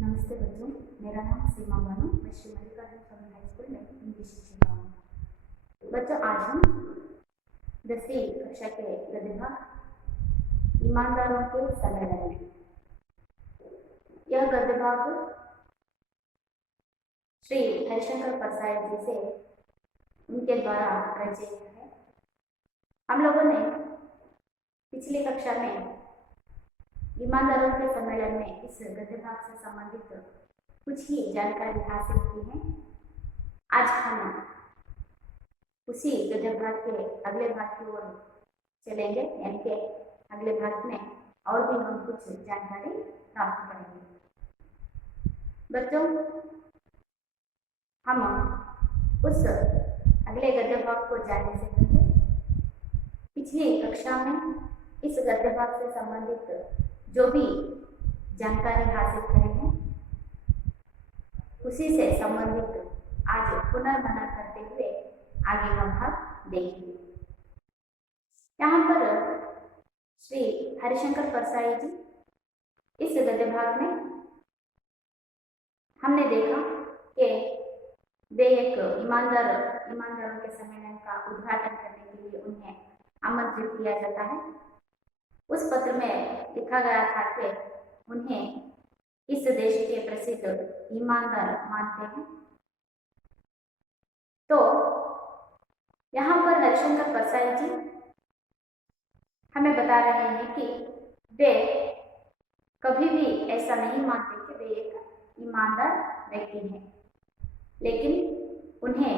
नमस्ते बच्चों, मेरा नाम सीमा बानो, मैं श्री मल्लिकार्जुन हाई स्कूल में हिंदी शिक्षिका हूँ। बच्चों, आज हम 10वीं कक्षा के गद्य भाग ईमानदारों के सम्मेलन में यह गद्य भाग श्री हरिशंकर परसाई जी से उनके द्वारा रचित है। हम लोगों ने पिछली कक्षा में ईमानदारों के सम्मेलन में इस गद्य भाग से संबंधित कुछ ही जानकारी हासिल की है। आज हम उसी गद्य भाग के अगले भाग की ओर चलेंगे, यानी कि अगले भाग में और भी हम कुछ जानकारी प्राप्त करेंगे। बच्चों, हम उस अगले गद्य भाग को जानने से पहले पिछली कक्षा में इस गद्य भाग से संबंधित जो भी जानकारी हासिल करें हैं, उसी से संबंधित आज पुनर्मनन करते हुए आगे का भाग देखेंगे। यहाँ पर श्री हरिशंकर परसाई जी इस गद्य भाग में हमने देखा कि वे एक ईमानदारों के सम्मेलन का उद्घाटन करने के लिए उन्हें आमंत्रित किया जाता है। उस पत्र में लिखा गया था कि उन्हें इस देश के प्रसिद्ध ईमानदार मानते हैं। तो यहाँ पर हरिशंकर परसाई जी हमें बता रहे हैं कि वे कभी भी ऐसा नहीं मानते कि वे एक ईमानदार व्यक्ति हैं, लेकिन उन्हें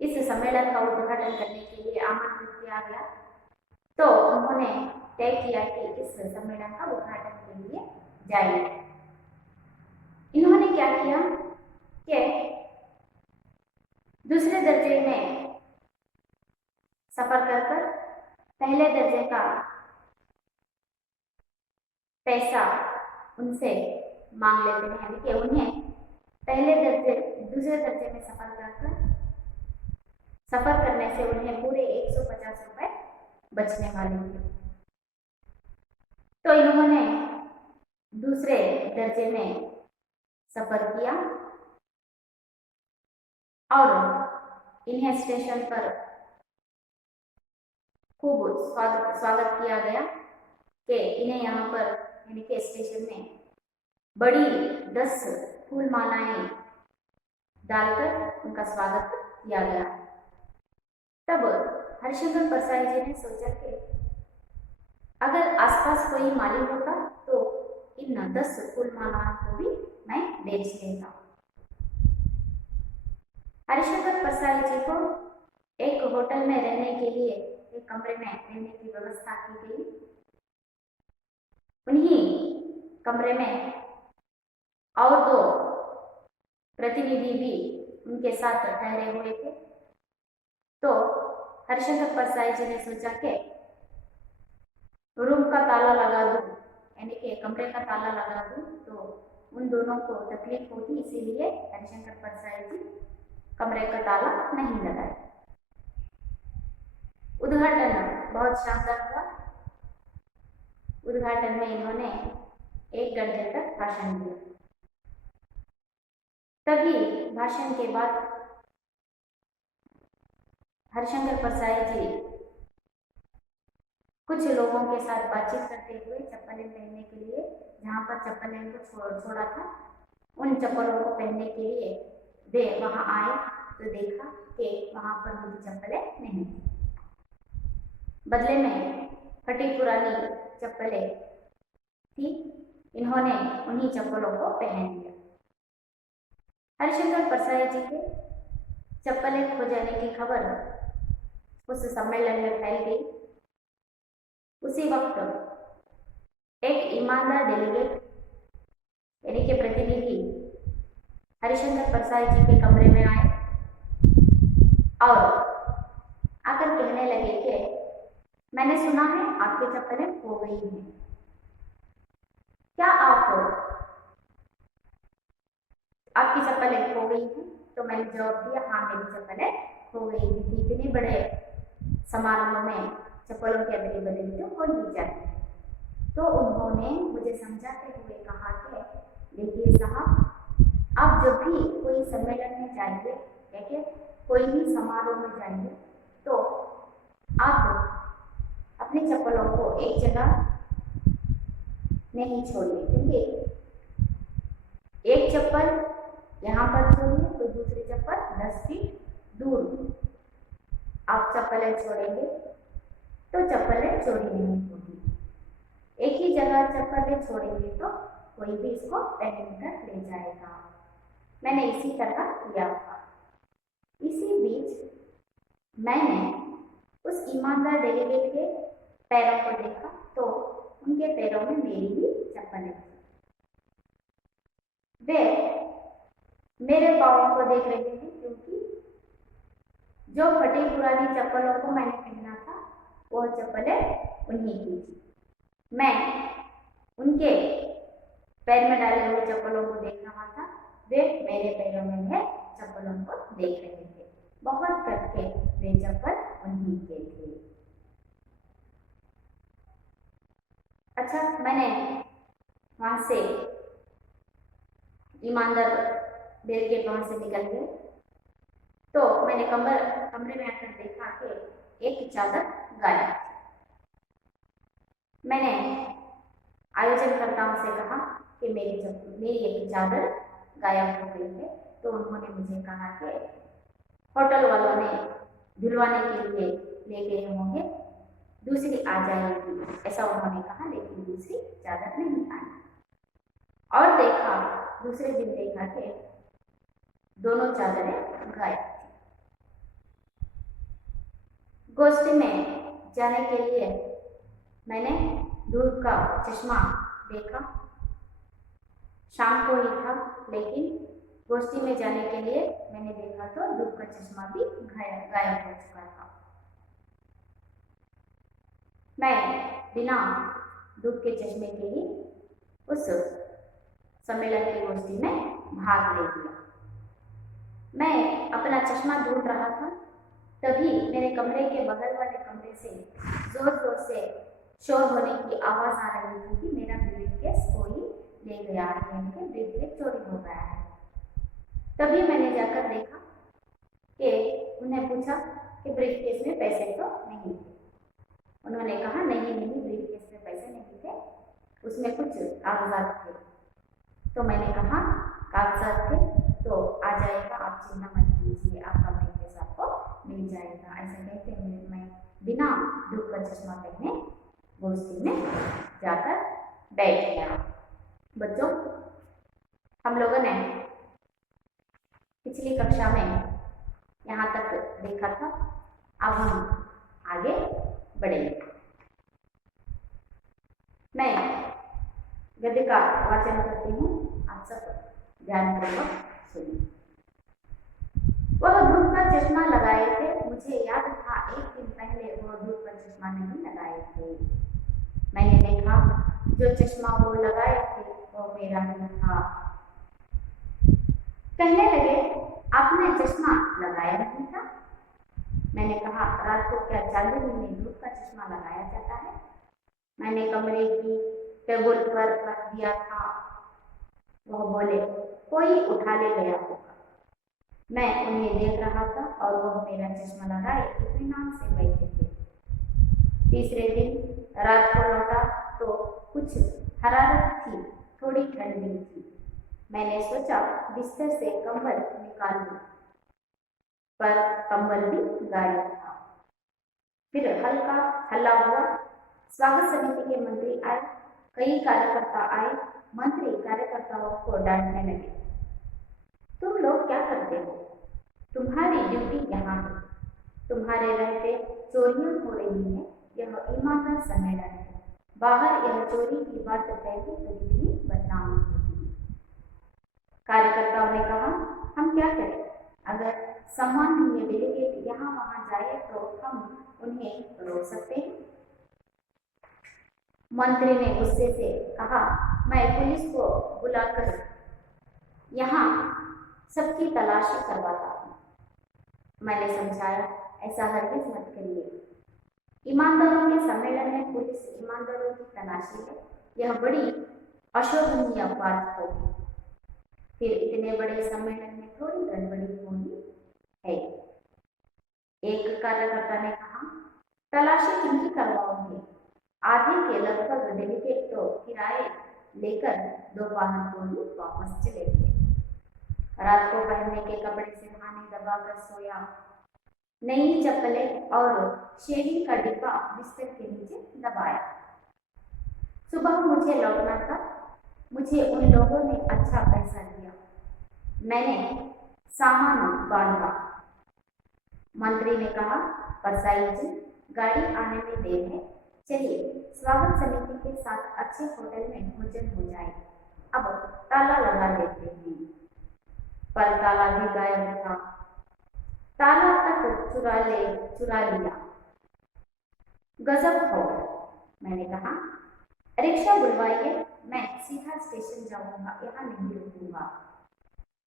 इस सम्मेलन का उद्घाटन करने के लिए आमंत्रित किया गया। तो उन्होंने तय किया कि इस सम्मेलन का उद्घाटन के लिए जाएंगे। इन्होंने क्या किया कि दूसरे दर्जे में सफर कर पहले दर्जे का पैसा उनसे मांग लेते हैं, यानी कि उन्हें दूसरे दर्जे में सफर करने से उन्हें पूरे 150 रुपए बचने वाले थे। तो इन्होंने दूसरे दर्जे में सफर किया और इन्हें स्टेशन पर खूब स्वागत किया गया कि इन्हें यहाँ पर यानी कि स्टेशन में बड़ी 10 फूल मालाएं डालकर उनका स्वागत किया गया। तब हरिशंकर परसाई जी ने सोचा कि अगर आसपास कोई माली होता तो इन 10 फूल मालाओं को भी मैं बेच लेता। हरिशंकर परसाई जी को एक होटल में रहने के लिए एक कमरे में रहने की व्यवस्था की गई। उन्हीं कमरे में और 2 प्रतिनिधि भी उनके साथ ठहरे हुए थे। तो हरिशंकर परसाई जी ने सोचा कि रूम का ताला लगा दूं, यानी कि कमरे का ताला लगा दूं तो उन दोनों को तकलीफ होगी, इसीलिए हरिशंकर परसाई जी कमरे का ताला नहीं लगाए। उद्घाटन बहुत शानदार हुआ। उद्घाटन में इन्होंने 1 घंटे तक भाषण दिया। तभी भाषण के बाद हरिशंकर परसाई जी कुछ लोगों के साथ बातचीत करते हुए चप्पलें पहनने के लिए, जहाँ पर चप्पलें को छोड़ा था, उन चप्पलों को पहनने के लिए वे वहां आए तो देखा कि वहां पर उनकी चप्पलें नहीं थी। बदले में फटी पुरानी चप्पलें थी। इन्होंने उन्हीं चप्पलों को पहन लिया। हरिशंकर परसाई जी के चप्पलें खो जाने की खबर उस सम्मेलन में फैल गई। उसी वक्त एक ईमानदार डेलीगेट यानी कि प्रतिनिधि हरिशंकर परसाई जी के कमरे में आए और आकर कहने लगे कि मैंने सुना है आपकी चप्पलें खो गई हैं, क्या आपकी चप्पलें खो गई हैं? तो मैंने जवाब दिया, हाँ मेरी चप्पलें खो गई थी। इतने बड़े समारोह में चप्पलों की अदली बदली तो हो ही जाती है। तो उन्होंने मुझे समझाते हुए कहा कि देखिए साहब, आप जब भी कोई सम्मेलन में जाएंगे या कि कोई भी समारोह में जाएंगे तो आप अपनी चप्पलों को एक जगह नहीं छोड़िए, क्योंकि एक चप्पल यहाँ पर छोड़िए तो दूसरी चप्पल 10 फीट दूर आप चप्पलें छोड़ेंगे तो चप्पलें चोरी नहीं होगी। एक ही जगह चप्पलें छोड़ेंगे तो कोई भी इसको पहन कर ले जाएगा। मैंने इसी तरह किया था। इसी बीच मैंने उस ईमानदार डेलीगेट के पैरों को देखा तो उनके पैरों में मेरी ही चप्पलें थी। वे मेरे पाँव को देख रहे थे, क्योंकि जो फटी पुरानी चप्पलों को मैंने पहना था वह चप्पलें उन्हीं की थी। मैं उनके पैर में डाले हुए चप्पलों को देख रहा था, वे मेरे पैरों में है चप्पलों को देख रहे थे। बहुत करके वे चप्पल उन्हीं के थे। अच्छा, मैंने वहां से ईमानदार डेलीगेट वहां से निकल गए तो मैंने कमरे में आकर देखा कि एक चादर गायब थी। मैंने आयोजनकर्ताओं से कहा कि मेरी एक चादर गायब हो गई है, तो उन्होंने मुझे कहा कि होटल वालों ने धुलवाने के लिए ले गए होंगे, दूसरी आ जाएगी, ऐसा उन्होंने कहा, लेकिन दूसरी चादर नहीं आई। और देखा, दूसरे दिन देखा कि दोनों चादरें गायब थी। गोष्ठी में जाने के लिए मैंने धूप का चश्मा देखा, शाम को ही था, लेकिन गोष्ठी में जाने के लिए मैंने देखा तो धूप का चश्मा भी गायब हो चुका था। मैं बिना धूप के चश्मे के ही उस सम्मेलन की गोष्ठी में भाग ले लिया। मैं अपना चश्मा ढूंढ रहा था, तभी मेरे कमरे के बगल वाले कमरे से जोर जोर से शोर होने की आवाज आ रही थी कि मेरा ब्रीफकेस कोई ले गया है, ब्रीफकेस चोरी हो गया है। तभी मैंने जाकर देखा कि उन्हें पूछा कि ब्रीफकेस में पैसे तो नहीं थे। उन्होंने कहा नहीं, ब्रीफकेस में पैसे नहीं थे, उसमें कुछ कागजात थे। तो मैंने कहा कागजात थे तो आ जाएगा, आप चिंता मत कीजिए, आपका ब्रीफकेस आपको मिल जाएगा। ऐसा कहते हुए मैं बिना धूप का चश्मा पहने गोष्ठी में जाकर बैठ गया। बच्चों, हम लोगों ने पिछली कक्षा में यहाँ तक देखा था, अब हम आगे बढ़ेंगे। मैं गद्य का वाचन करती हूँ, आप सब ध्यानपूर्वक सुनिए। वह धूप का चश्मा लगाए थे, मुझे याद था एक दिन पहले वह धूप का चश्मा नहीं लगाए थे। मैंने देखा जो चश्मा वो लगाए थे वो मेरा ही था। कहने लगे आपने चश्मा लगाया नहीं था। मैंने कहा रात को क्या चांदनी में धूप का चश्मा लगाया जाता है? मैंने कमरे की टेबल पर रख दिया था। वह बोले कोई उठा ले गया होगा। मैं उन्हें देख रहा था और वह मेरा चश्मा लगाए इत्मीनान से बैठे थे। तीसरे दिन रात को लौटा तो कुछ हरारत थी, थोड़ी ठंड भी थी। मैंने सोचा बिस्तर से कंबल निकाल लूं, पर कंबल भी गायब था। फिर हल्का हल्ला हुआ। स्वागत समिति के मंत्री आए, कई कार्यकर्ता आए। मंत्री कार्यकर्ताओं को डांटने लगे, तुम लोग क्या करते हो? तुम्हारी ड्यूटी यहाँ है, तुम्हारे रहते चोरियां हो रही है। यह ईमानदार सम्मेलन है, बाहर यह चोरी की बात फैली तो कितनी बदनामी होगी। कार्यकर्ताओं ने कहा हम क्या करें, अगर सम्माननीय डेलीगेट यहाँ वहाँ जाए तो हम उन्हें रोक सकते हैं। मंत्री ने गुस्से से कहा मैं पुलिस को बुलाकर यहाँ सबकी तलाशी करवाता हूँ। मैंने समझाया ऐसा हरगिज मत करिए। ईमानदारों के सम्मेलन में पुलिस ईमानदारों की तलाशी है, यह बड़ी अशोभनीय बात होगी। फिर इतने बड़े सम्मेलन में थोड़ी गड़बड़ी हुई है। एक कार्यकर्ता ने कहा, तलाशी किनकी करवाओगे? आधे के लगभग डेलीगेट तो किराए लेकर दोपहर को ही वापस चले गए। रात को पहनने के कपड़े सिरहाने दबाकर सोया। नई चप्पलें और शेविंग का डिब्बा बिस्तर के नीचे दबाया। सुबह मुझे लौटना था। मुझे उन लोगों ने अच्छा पैसा दिया। मैंने सामान बांधा। मंत्री ने कहा, परसाई जी, गाड़ी आने में देर है, चलिए स्वागत समिति के साथ अच्छे होटल में भोजन हो जाए। अब ताला लगा देते हैं। पर ताला भी गायब था। ताला तक चुरा लिया। गजब हो, मैंने कहा। रिक्शा बुलवाइए, मैं सीधा स्टेशन जाऊंगा, यहाँ नहीं रुकूंगा।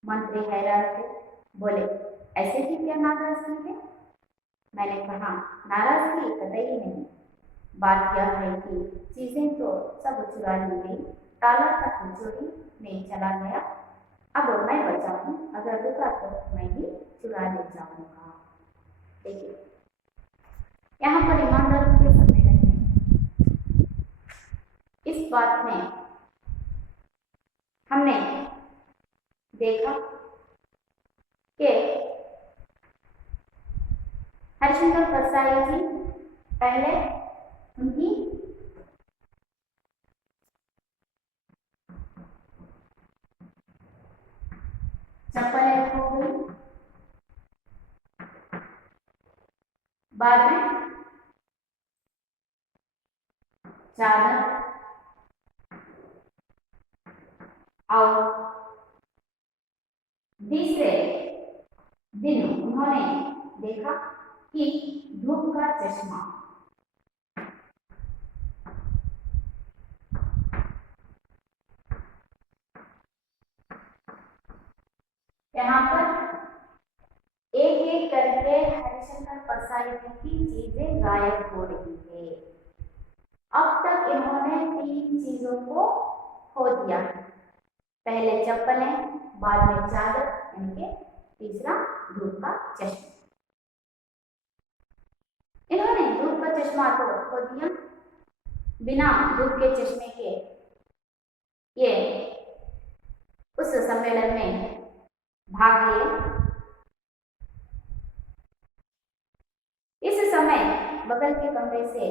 मंत्री हैरान थे, बोले, ऐसे भी क्या नाराजगी है? मैंने कहा, नाराजगी कतई नहीं। बात यह है कि चीजें तो सब चुरा ली गई, ताला तक चोरी में चला गया। अब मैं बचा हूं, अगर रुका तो मैं भी चुरा ले जाऊंगा। देखिए, यहाँ पर ईमानदारों के सम्मेलन में इस बात में हमने देखा कि हरिशंकर परसाई जी पहले उनकी चप्पलें खो गई, बाद में चादर, और तीसरे दिन उन्होंने देखा कि धूप का चश्मा। यहाँ पर एक एक करके हरिशंकर परसाई की चीजें गायब हो रही है। अब तक इन्होंने 3 चीजों को खो दिया। पहले चप्पलें, बाद में चादर, इनके तीसरा धूप का चश्मा। इन्होंने धूप का चश्मा तो खो दिया। बिना धूप के चश्मे के ये उस सम्मेलन में भाग लिए। इस समय बगल के कमरे से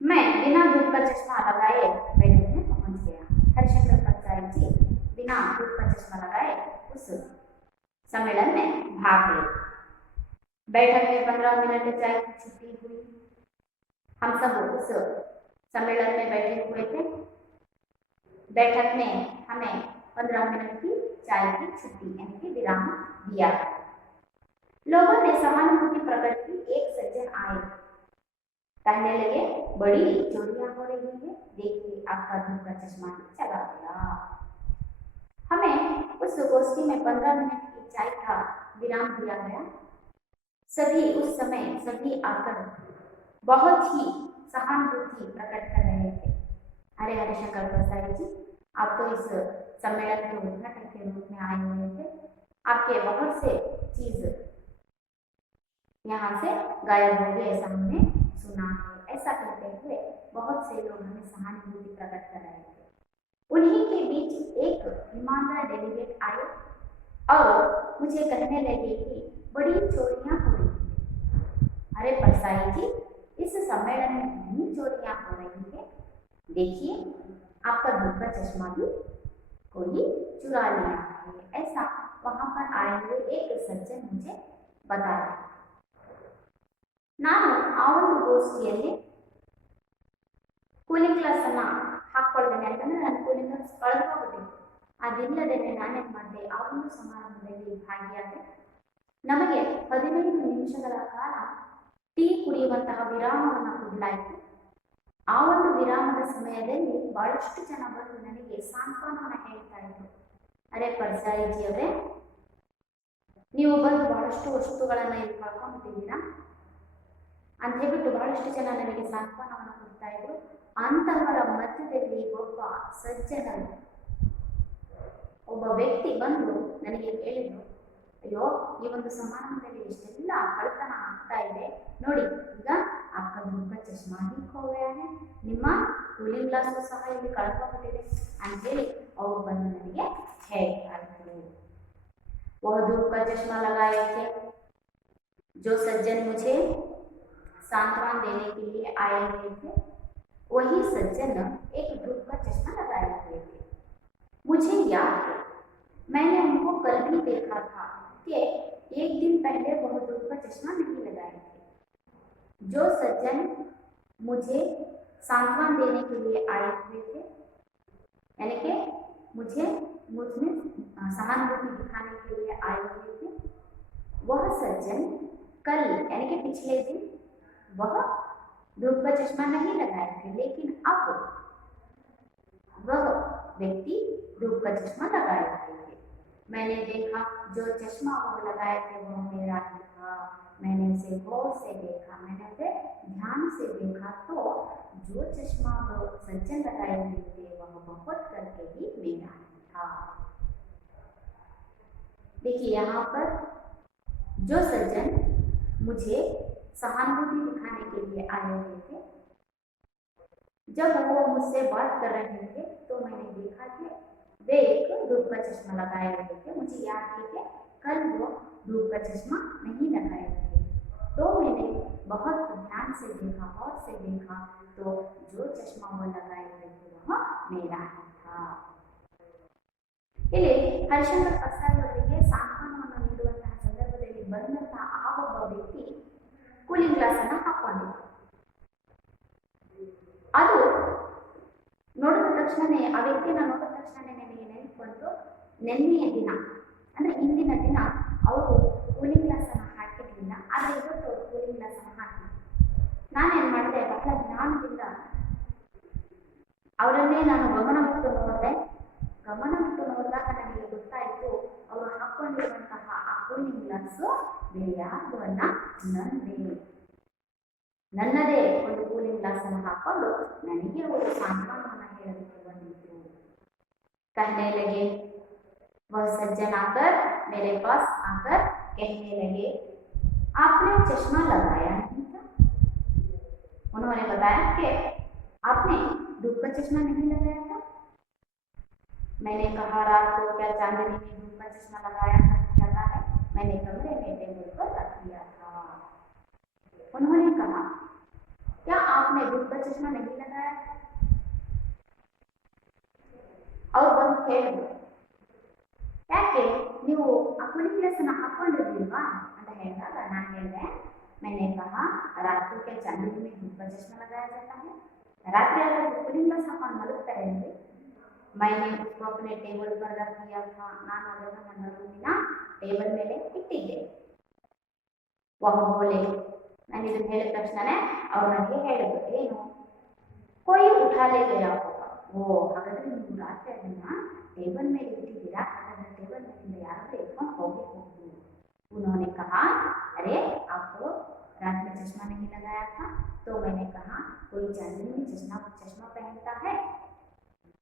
मैं बिना धूप का चश्मा लगाए बैठक में पहुंच गया। हरिशंकर परसाई जी बिना धूप का चश्मा लगाए उस सम्मेलन में भाग लिए। बैठक में 15 मिनट चाय की छुट्टी हुई। हम सब उस सम्मेलन में बैठे हुए थे। बैठक में हमें 15 मिनट की चाय की छुट्टी यानी कि विराम दिया। लोगों ने सहानुभूति प्रकट की। एक सज्जन आए, कहने लगे, बड़ी चोरियां हो रही है, देखिए आपका धूप का चश्मा चला गया। हमें उस गोष्ठी में 15 मिनट की चाय का विराम दिया गया। सभी उस समय सभी आकर बहुत ही सहानुभूति प्रकट कर रहे थे। अरे हरिशंकर परसाई जी, आप तो इस सम्मेलन के उद्घाटन के रूप में आए हुए थे, आपके बहुत से चीज यहाँ से गायब हो गए, ऐसा हमने सुना है। ऐसा कहते हुए बहुत से लोग हमें सहानुभूति प्रकट कर रहे थे। उन्हीं के बीच एक ईमानदार डेलीगेट आए और मुझे कहने लगे कि बड़ी चोरियां हो रही है। अरे परसाई जी, इस सम्मेलन में कितनी चोरियां हो रही है, देखिए आपका धूप का चश्मा भी कोई चुरा लिया है। ऐसा वहां पर आए हुए एक सज्जन मुझे बताया। ನಾನು ಆ ಒಂದು ಗೋಷ್ಠಿಯಲ್ಲಿ ಕೂಲಿಂಗ್ ಕ್ಲಾಸ್ ಅನ್ನ ಹಾಕ್ಕೊಳ್ತೇನೆ ಅಂತಂದ್ರೆ ನನ್ನ ಕೂಲಿಂಗ್ ಕ್ಲಾಸ್ ಕಳೆದೋಗ್ಬಿಟ್ಟಿತ್ತು. ಅದಿಲ್ಲದೇನೆ ನಾನೇನ್ ಮಾಡಿದೆ, ಆ ಒಂದು ಸಮಾರಂಭದಲ್ಲಿ ಭಾಗಿಯಾದೆ. ನಮಗೆ 15 ನಿಮಿಷಗಳ ಕಾಲ ಟೀ ಕುಡಿಯುವಂತಹ ವಿರಾಮವನ್ನು ಕೊಡಲಾಯಿತು. ಆ ಒಂದು ವಿರಾಮದ ಸಮಯದಲ್ಲಿ ಬಹಳಷ್ಟು ಜನ ಬಂದು ನನಗೆ ಸಾಂತ್ವನವನ್ನು ಹೇಳ್ತಾ ಇದ್ರು. ಅರೆ ಪರ್ಸಾಯಿಜಿ ಅವರೇ, ನೀವು ಬಂದು ಬಹಳಷ್ಟು ವಸ್ತುಗಳನ್ನು ಇಲ್ಲಿ ಕಳ್ಕೊಂಡ್ಬಿಟ್ಟಿದ್ದೀರಾ ಅಂತ ಹೇಳ್ಬಿಟ್ಟು ಬಹಳಷ್ಟು ಜನ ನನಗೆ ಸಾಂತ್ವನವನ್ನು ಕೊಡ್ತಾ ಇದ್ರು. ಅಂತವರ ಮಧ್ಯದಲ್ಲಿ ಒಬ್ಬ ಸಜ್ಜನರು ಒಬ್ಬ ವ್ಯಕ್ತಿ ಬಂದು ನನಗೆ ಹೇಳಿದ್ರು, ಅಯ್ಯೋ ಈ ಒಂದು ಸಮಾರಂಭದಲ್ಲಿ ಎಷ್ಟೆಲ್ಲ ಕಳ್ತನ ಆಗ್ತಾ ಇದೆ ನೋಡಿ, ಈಗ आपका धूप का चश्मा ही खो गया है, ನಿಮ್ಮ ಕೂಲಿಂಗ್ ಗ್ಲಾಸ್ ಸಹ ಇಲ್ಲಿ ಕಳ್ಕೊಂಡ್ಬಿಟ್ಟಿದೆ ಅಂತೇಳಿ ಅವ್ರು ಬಂದು ನನಗೆ ಹೇಳ್ತಾ ಇದ್ರು. वह धूप का चश्मा लगाए थे जो सज्जन मुझे सांत्वना देने के लिए आए हुए थे, वही सज्जन एक धूप का चश्मा लगाए हुए थे। मुझे याद है मैंने उनको कल भी देखा था कि एक दिन पहले वह धूप का चश्मा नहीं लगाए थे। जो सज्जन मुझे सांत्वना देने के लिए आए हुए थे, यानी कि मुझमें सहानुभूति दिखाने के लिए आए हुए थे, वह सज्जन कल यानी कि पिछले दिन वह धूप का चश्मा नहीं लगाए थे, लेकिन अब वह व्यक्ति धूप का चश्मा लगाए हुए थे। मैंने देखा जो चश्मा वो लगाए थे वो मेरा ही था। मैंने उसे गौर से देखा, मैंने उसे ध्यान से देखा, तो जो चश्मा वो सज्जन लगाए हुए थे वह बहुत करके ही मेरा ही था। देखिए यहाँ पर जो सज्जन मुझे सहानुभूति दिखाने के लिए आए हुए थे, जब वो मुझसे बात कर रहे थे तो मैंने देखा कि वे एक धूप का चश्मा लगाए हुए थे। मुझे याद है कि कल वो धूप का चश्मा नहीं लगाए थे, तो मैंने बहुत ध्यान से देखा, गौर से देखा, तो जो चश्मा वो लगाए हुए थे वह मेरा ही था। ಇಲ್ಲಿ ಹರಿಶಂಕರ್ ಪ್ರಸಾದ್ ಅವರಿಗೆ ಸಾಂತ್ವನವನ್ನು ನೀಡುವಂತಹ ಸಂದರ್ಭದಲ್ಲಿ ಬಂದಂತಹ ಆ ಒಬ್ಬ ವ್ಯಕ್ತಿ ಕೂಲಿಂಗ್ ಗ್ಲಾಸ್ ಅನ್ನು ಹಾಕೊಂಡಿದ್ದರು. ಅದು ನೋಡಿದ ತಕ್ಷಣನೇ ಆ ವ್ಯಕ್ತಿಯನ್ನ ನೋಡಿದ ತಕ್ಷಣನೇ ನನಗೆ ನೆನಪು ಬಂತು, ನೆನ್ನೆಯ ದಿನ ಅಂದ್ರೆ ಇಂದಿನ ದಿನ ಅವರು ಕೂಲಿಂಗ್ ಗ್ಲಾಸ್ ಅನ್ನು ಹಾಕಿರ್ಲಿಲ್ಲ, ಆದರೆ ಇವತ್ತು ಅವರು ಕೂಲಿಂಗ್ ಗ್ಲಾಸ್ ಅನ್ನು ಹಾಕಿದ್ರು. ನಾನೇನ್ ಮಾಡಿದೆ, ಬಹಳ ಜ್ಞಾನದಿಂದ ಅವರನ್ನೇ ನಾನು ಗಮನವಿಟ್ಟು ನೋಡಿದಾಗ ನನಗೆ ಗೊತ್ತಾಯಿತು ಅವರು ಹಾಕೊಂಡಿರುವಂತಹ ಆ ಕೂಲಿಂಗ್ ಗ್ಲಾಸ್ ಬೇರೆ ಯಾರ್ದು ಅಲ್ಲ, ನನ್ನದೇ ಒಂದು ಕೂಲಿಂಗ್ ಗ್ಲಾಸ್ ಅನ್ನು ಹಾಕೊಂಡು ನನಗೆ ಅವರು ಸಾಂತ್ವನವನ್ನು ಹೇಳಲಿಕ್ಕೆ ಬಂದಿದ್ರು. कहने लगे, वह सज्जन आकर मेरे पास आकर कहने लगे, आपने चश्मा लगाया नहीं था? उन्होंने बताया कि आपने धूप का चश्मा नहीं लगाया था। मैंने कहा, रात को क्या चांदनी में धूप का चश्मा लगाया जाता है? मैंने कमरे में टेबल पर रख दिया था। उन्होंने कहा, क्या आपने धूप का चश्मा नहीं लगाया? और बंद ಹೇಳಿದ್ರು, ಯಾಕೆ ನೀವು ಆ ಕೂಲಿಂಗ್ ಗ್ಲಾಸ್ ಅನ್ನು ಹಾಕೊಂಡಿರ್ಲಿಲ್ವಾ ಅಂತ ಹೇಳಿದಾಗ ನಾನು ಹೇಳಿದೆ, मैंने कहा, रात को क्या चांदनी में धूप का चश्मा लगाया जाता है? रात्रि आकर ಕೂಲಿಂಗ್ ಗ್ಲಾಸ್ ಹಾಕೊಂಡು ಮಲಗ್ತಾ ಇದ್ರಿ, मैंने उसको अपने टेबल पर रख दिया था, ನಾನು ಅದನ್ನು ನನ್ನ ರೂಮಿನ ಟೇಬಲ್ ಮೇಲೆ ಇಟ್ಟಿದ್ದೆ. वह बोले, ನಾನು ಇದನ್ನು ಹೇಳಿದ ತಕ್ಷಣನೇ ಅವ್ರು ನನಗೆ ಹೇಳಿದ್ರು, ಏನು कोई उठा ले गया होगा। ಓ, ಹಾಗಾದ್ರೆ ನೀವು ರಾತ್ರಿ ಅದನ್ನ ಟೇಬಲ್ ಮೇಲೆ ಇಟ್ಟಿದ್ದೀರಾ, ಹಾಗಾದ್ರೆ ಟೇಬಲ್ ಮೇಲಿಂದ ಯಾರಾದ್ರೂ ಎತ್ಕೊಂಡು ಹೋಗಬಹುದು। उन्होंने कहा, अरे आपको रात में चश्मा नहीं लगाया था? तो मैंने कहा, कोई चांदनी में चश्मा पहनता है?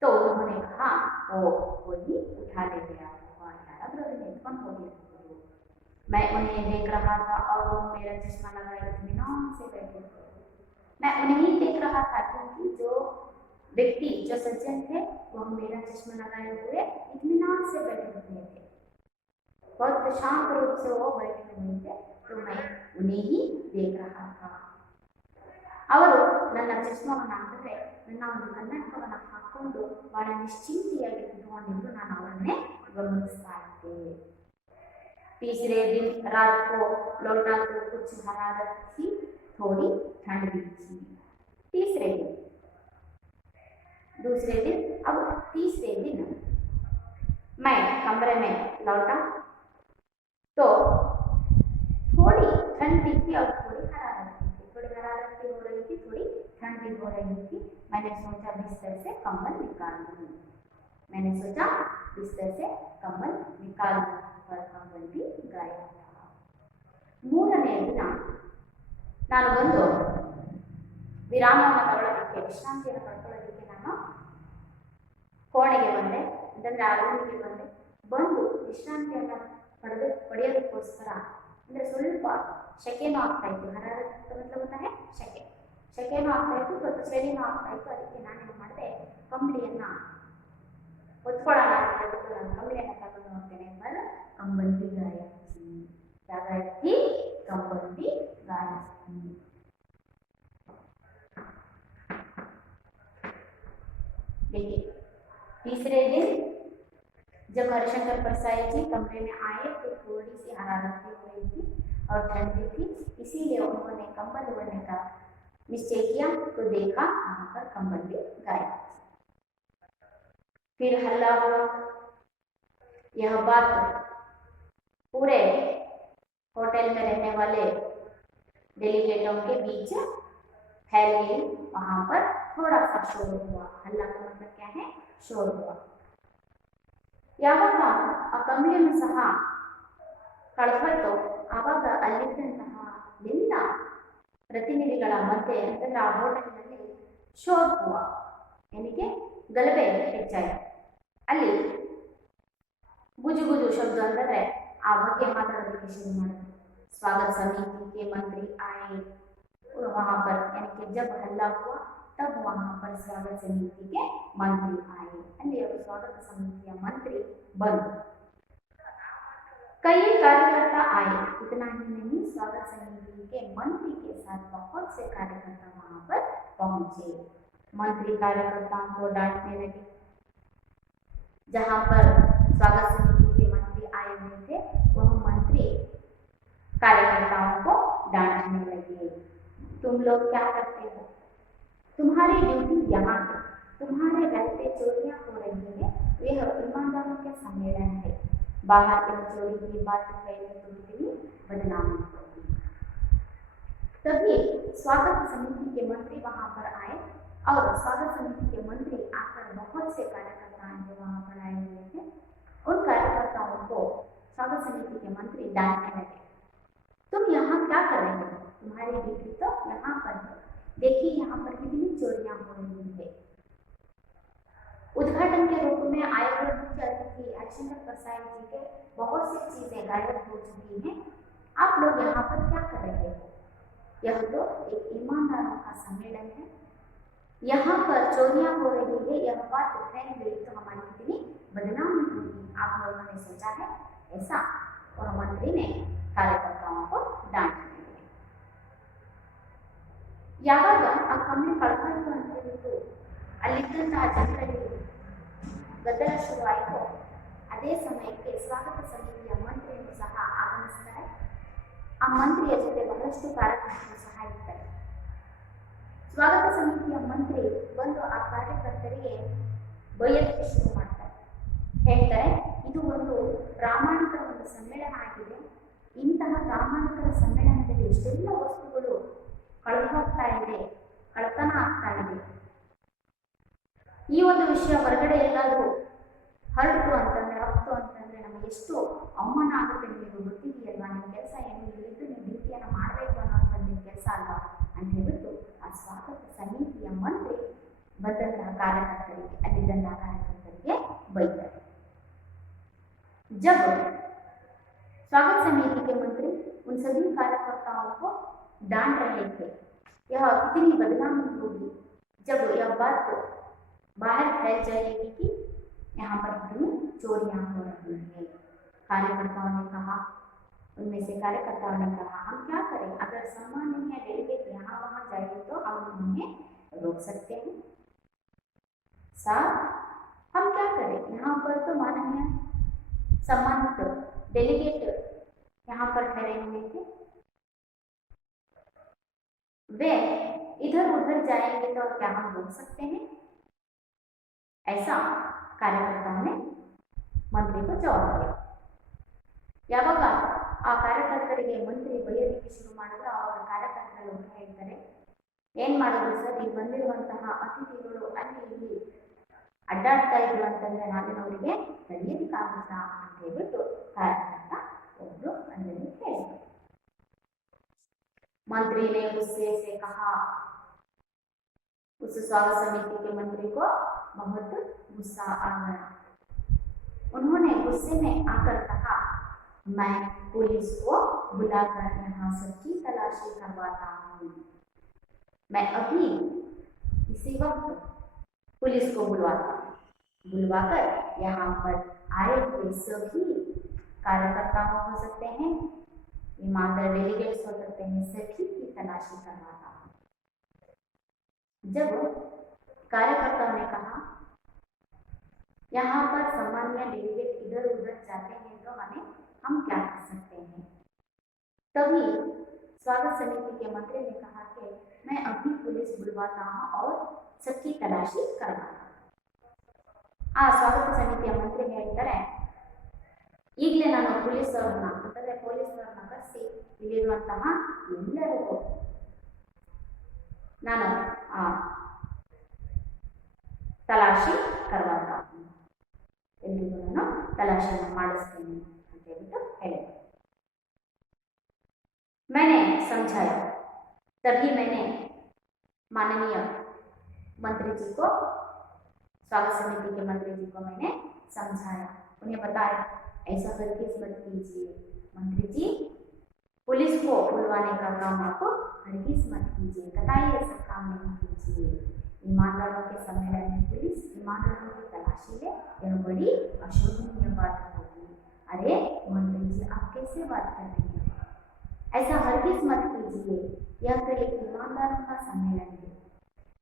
तो उन्होंने कहा, ओ कोई उठा ले गया होगा, याराद्ರೂ ಅದನ್ನ ಎತ್ಕೊಂಡು ಹೋಗಿರಬಹುದು। मैं उन्हें देख रहा था और वो मेरा चश्मा लगाए इत्मीनान से बैठे थे। मैं उन्हें ही देख रहा था क्योंकि जो व्यक्ति जो सज्जन थे वह मेरा चश्मा लगाए हुए इत्मीनान से बैठे हुए थे, बहुत शांत रूप से वो बैठे हुए थे, तो मैं उन्हें ही देख रहा था। ಅವರು ನನ್ನ ಚಶ್ಮವನ್ನು ಹಾಕಿದ್ರೆ ನನ್ನ ಒಂದು ಕನ್ನಡಕವನ್ನು ಹಾಕೊಂಡು ಬಹಳ ನಿಶ್ಚಿಂತೆಯಾಗಿ ಕುತ್ಕೊಂಡಿದ್ದು ನಾನು ಅವರನ್ನೇ ಗಮನಿಸ್ತಾ ಇದ್ದೆ। तीसरे दिन रात को लौटा तो कुछ हरारत थी, थोड़ी ठंड भी थी। तीसरे दिन, दूसरे दिन, अब तीसरे दिन मैं कमरे में लौटा तो थोड़ी ठंड भी थी और थोड़ी हरारत भी थी। थोड़ी हरारत भी हो रही थी, थोड़ी ठंड भी हो रही थी। मैंने सोचा बिस्तर से कंबल निकाल लूँ, मैंने सोचा बिस्तर से कंबल निकाल लूँ, पर कंबल भी गायब था। ಮೂರನೇ ದಿನ ನಾನು ಬಂದು ವಿರಾಮವನ್ನು ತಗೊಳ್ಳೋದಕ್ಕೆ, ವಿಶ್ರಾಂತಿಯನ್ನು ಪಡ್ಕೊಳ್ಳೋದಕ್ಕೆ ನಾನು ಕೋಣೆಗೆ ಬಂದೆ, ಅಂತಂದರೆ ಆ ರೂಮಿಗೆ ಬಂದೆ. ಬಂದು ವಿಶ್ರಾಂತಿಯನ್ನು ಪಡೆಯೋದಕ್ಕೋಸ್ಕರ ಅಂದರೆ ಸ್ವಲ್ಪ ಶೆಕೆನೂ ಆಗ್ತಾ ಇತ್ತು. ಹರಾರತ್ मतलब होता है ಶೆಕೆ, ಶೆಕೆನೂ ಆಗ್ತಾ ಇತ್ತು, ಸ್ವಲ್ಪ ಚಳಿನೂ ಆಗ್ತಾ ಇತ್ತು. ಅದಕ್ಕೆ ನಾನೇನು ಮಾಡಿದೆ, ಕಂಬಳಿಯನ್ನು ಹೊತ್ಕೊಳ್ಳೋಣ ಅಂತ ಹೇಳ್ಬಿಟ್ಟು ನಾನು ಕಂಬಳಿಯನ್ನು ತಗೊಂಡು ಹೋಗ್ತೇನೆ ಎಂಬಲ್ಲ कंबल भी गायब थी। क्या गायब थी? कंबल भी गायब थी। देखिए तीसरे दिन जब हरिशंकर परसाई जी कमरे में आए तो थोड़ी सी हरारत भी हो रही थी और ठंडी थी, इसीलिए उन्होंने कंबल ओढ़ने का निश्चय किया तो देखा वहां पर कंबल भी गायब। फिर हल्ला हुआ। यह बात पूरे होटल में रहने वाले डेलीगेटों के बीच फैल गई। वहां पर थोड़ा सा शोर हुआ। हल्ला का मतलब क्या है? शोर हुआ। ಯಾವಾಗ ಆ ಕಂಬಳಿಯನ್ನು ಸಹ ಕಳೆದೋಯ್ತು ಆವಾಗ ಅಲ್ಲಿದ್ದಂತಹ ಎಲ್ಲ ಪ್ರತಿನಿಧಿಗಳ ಮಧ್ಯೆ ಅಂತಂದ್ರೆ ಆ ಹೋಟೆಲ್ನಲ್ಲಿ ಶೋರ್ ಹುವ, ಏನಿಗೆ ಗಲಭೆ ಹೆಚ್ಚಾಯಿತು. ಅಲ್ಲಿ ಗುಜುಗುಜು ಶಬ್ದ ಅಂತಂದ್ರೆ ಆ ಬಗ್ಗೆ ಮಾತಾಡೋದಕ್ಕೆ ಶುರು ಮಾಡಿದ್ರು. स्वागत समिति के मंत्री आए वहां पर, यानी कि जब हल्ला हुआ तब वहां पर स्वागत समिति के मंत्री आए। ಅಲ್ಲಿ स्वागत समितिಯ मंत्री बंद। कई कार्यकर्ता आए। इतना ही नहीं, स्वागत समिति के मंत्री के साथ बहुत से कार्यकर्ता वहां पर पहुंचे। मंत्री कार्यकर्ताओं को डांटने लगे। जहां पर स्वागत समिति के मंत्री आए हुए थे वह मंत्री कार्यकर्ताओं को डांटने लगे। तुम लोग क्या करते हो? तुम्हारी ड्यूटी यहाँ है, तुम्हारे रहते चोरियां हो रही है, यह ईमानदारों के सम्मेलन है। बाहर यह चोरी की बात फैले तो कितनी बदनामी होगी। तभी स्वागत समिति के मंत्री वहां पर आए और स्वागत समिति के मंत्री आकर बहुत से कार्यकर्ता जो वहां पर आए हुए थे उन कार्यकर्ताओं को स्वागत समिति के मंत्री डांटने लगे। तुम यहाँ क्या कर रहे हो? तुम्हारी ड्यूटी तो यहाँ पर है, देखिए यहाँ पर कितनी चोरियां हो रही है। उद्घाटन के रूप में आए हुए मुख्य अतिथि हरिशंकर परसाई जी के बहुत सी चीजें गायब हो चुकी हैं, आप लोग यहाँ पर क्या कर रहे हो? यह तो एक ईमानदारों का सम्मेलन है, यहाँ पर चोरियां हो रही है, यह बात फैल गई तो हमारी कितनी बदनामी होगी। आप लोगों ने सोचा है ऐसा? और मंत्री ने कार्यकर्ताओं को डांटने लगे। ಯಾವಾಗ ಆ ಕಂಬಳಿ ಕಳ್ಕೊಂಡು ಅಂತ ಹೇಳ್ಬಿಟ್ಟು ಅಲ್ಲಿದ್ದಂತಹ ಜನರಲ್ಲಿ ಗದ್ದಲ ಶುರುವಾಯಿತು, ಅದೇ ಸಮಯಕ್ಕೆ ಸ್ವಾಗತ ಸಮಿತಿಯ ಮಂತ್ರಿಯನ್ನು ಸಹ ಆಗಮಿಸ್ತಾರೆ. ಆ ಮಂತ್ರಿಯ ಜೊತೆ ಬಹಳಷ್ಟು ಕಾರ್ಯಕರ್ತರು ಸಹ ಇರ್ತಾರೆ. ಸ್ವಾಗತ ಸಮಿತಿಯ ಮಂತ್ರಿ ಬಂದು ಆ ಕಾರ್ಯಕರ್ತರಿಗೆ ಬೈಯಲಿಕ್ಕೆ ಶುರು ಮಾಡ್ತಾರೆ. ಹೇಳ್ತಾರೆ, ಇದು ಒಂದು ಪ್ರಾಮಾಣಿಕ ಒಂದು ಸಮ್ಮೇಳನ ಆಗಿದೆ, ಇಂತಹ ಪ್ರಾಮಾಣಿಕರ ಸಮ್ಮೇಳನದಲ್ಲಿ ಎಷ್ಟೆಲ್ಲ ವಸ್ತುಗಳು ಕಳೆದು ಹೋಗ್ತಾ ಇದೆ, ಕಳತನ ಆಗ್ತಾ ಇದೆ. ಈ ಒಂದು ವಿಷಯ ಹೊರಗಡೆ ಎಲ್ಲಾದರೂ ಹರಡ್ತು ಅಂತಂದ್ರೆ ಹತ್ತು ಅಂತಂದ್ರೆ ನಮಗೆ ಎಷ್ಟು ಅವಮಾನ ಆಗುತ್ತೆ ನಿಮಗೆ ಗೊತ್ತಿದೆಯಲ್ವಾ? ನಿಮ್ಮ ಕೆಲಸ ಏನು, ಇಲ್ಲಿದ್ದು ನೀವು ಡ್ಯೂಟಿಯನ್ನು ಮಾಡಬೇಕು ಅನ್ನೋಂಥ ನಿಮ್ಮ ಕೆಲಸ ಅಲ್ವಾ ಅಂತ ಹೇಳ್ಬಿಟ್ಟು ಆ ಸ್ವಾಗತ ಸಮಿತಿಯ ಮಂತ್ರಿ ಬಂದಂತಹ ಕಾರ್ಯಕರ್ತರಿಗೆ, ಅಲ್ಲಿದ್ದಂತಹ ಕಾರ್ಯಕರ್ತರಿಗೆ ಬೈತಾರೆ. जब स्वागत समिति के मंत्री उन सभी कार्यकर्ताओं को डांट रहे थे, यह कितनी बदनामी होगी जब यह बात बाहर फैल जाएगी कि यहाँ पर कितनी चोरियां हो रही है। कार्यकर्ताओं ने कहा, उनमें से कार्यकर्ताओं ने कहा, हम क्या करें? अगर सम्माननीय डेलीगेट यहाँ वहाँ जाए तो हम उन्हें रोक सकते हैं। सर हम क्या करें? यहाँ पर तो माननीय सम्मानित डेलीगेट यहाँ पर ठहरे हुए थे, वे इधर उधर जाएंगे तो क्या हम रोक सकते हैं? ऐसा कार्यकर्ताओं ने मंत्री को जवाब दिया। ಯಾವಾಗ ಆ ಕಾರ್ಯಕರ್ತರಿಗೆ ಮಂತ್ರಿ ಬೈಯಲಿಕ್ಕೆ ಶುರು ಮಾಡಿದ್ರೆ ಆವಾಗ ಕಾರ್ಯಕರ್ತರು ಹೇಳ್ತಾರೆ, ಏನ್ ಮಾಡೋದು ಸರ್, ಇಲ್ಲಿ ಬಂದಿರುವಂತಹ ಅತಿಥಿಗಳು ಅಲ್ಲಿ ಇಲ್ಲಿ ಅಡ್ಡಾಡ್ತಾ ಇದ್ರು ಅಂತಂದ್ರೆ ನಾವೇನವರಿಗೆ ತಡೆಯೋದಕ್ಕಾಗುತ್ತಾ ಅಂತ ಹೇಳ್ಬಿಟ್ಟು ಕಾರ್ಯಕರ್ತ ಒಬ್ರು ಅಲ್ಲಿ ಹೇಳಿದ್ರು. मंत्री ने गुस्से से कहा, उस स्वागत समिति के मंत्री को बहुत गुस्सा आ गया। उन्होंने गुस्से में आकर कहा, मैं पुलिस को बुलाकर यहाँ सबकी तलाशी करवाता हूँ। मैं अभी इसी वक्त पुलिस को बुलवाकर यहाँ पर आए हुए सभी कार्यकर्ता हो सकते हैं, ईमानदार डेलीगेट्स हो सकते हैं, सभी की तलाशी करवाता हूँ। जब कार्यकर्ताओं ने कहा, यहाँ पर सामान्य डेलीगेट इधर उधर जाते हैं तो हम क्या कर सकते हैं। तभी स्वागत समिति के मंत्री ने कहा कि मैं अभी पुलिस बुलवाता हूँ और सबकी तलाशी करवाता हूँ। स्वागत ಸಮಿತಿಯ ಮಂತ್ರಿ ಹೇಳ್ತಾರೆ, ಈಗಲೇ ನಾನು ಪೊಲೀಸ್ ಅವ್ರನ್ನ ಕರೆಸಿ ಇಲ್ಲಿರುವಂತಹ ಎಲ್ಲರಿಗೂ ನಾನು ತಲಾಶಿ करवाता हूँ, ಎಲ್ರಿಗೂ ನಾನು ತಲಾಶಿಯನ್ನು ಮಾಡಿಸ್ತೀನಿ ಅಂತ ಹೇಳ್ಬಿಟ್ಟು ಹೇಳಿದೆ। मैंने समझाया, तभी मैंने माननीय मंत्री जी को, स्वागत समिति के मंत्री जी को मैंने समझाया, उन्हें बताया ऐसा करके मत कीजिए मंत्री जी, पुलिस को बुलवाने का काम आप हरगिज मत कीजिए, कतई ऐसा काम नहीं कीजिए। ईमानदारों के सम्मेलन में पुलिस ईमानदारों की तलाशी ले, यह बड़ी अशोभनीय बात होगी। अरे मंत्री जी, आप कैसे बात कर रहे हैं, ऐसा हरगिज मत कीजिए। यह तो एक ईमानदारों का सम्मेलन है,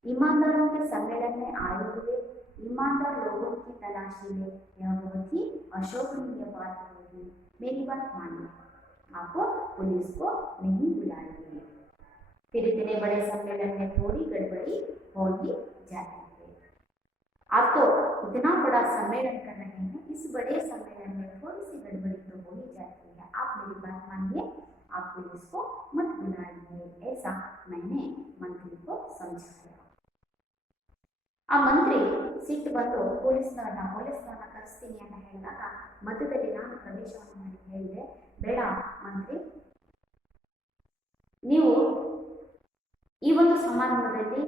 ईमानदारों के सम्मेलन में आए हुए ईमानदार लोगों की तलाशी ले, यह बहुत ही अशोभनीय बात होगी। मेरी बात मानिए, आप पुलिस को नहीं बुलाइए, फिर इतने बड़े सम्मेलन में थोड़ी गड़बड़ी हो ही जाती है। आप तो इतना बड़ा सम्मेलन कर रहे हैं, इस बड़े सम्मेलन में थोड़ी सी गड़बड़ी तो हो ही जाती है। आप मेरी बात मानिए, आप पुलिस को मत बुलाइए, ऐसा मैंने मंत्री को समझाया। आ मंत्री ಸಿಟ್ಟು ಬಂದು ಪೊಲೀಸ್ನವರನ್ನ ಕರೆಸ್ತೀನಿ ಅಂತ ಹೇಳಿದಾಗ ಮಧ್ಯದಲ್ಲಿ ನಾನು ಪ್ರವೇಶವನ್ನು ಮಾಡಿ ಹೇಳಿದೆ, ಬೇಡ ಮಂತ್ರಿ, ನೀವು ಈ ಒಂದು ಸಮಾರಂಭದಲ್ಲಿ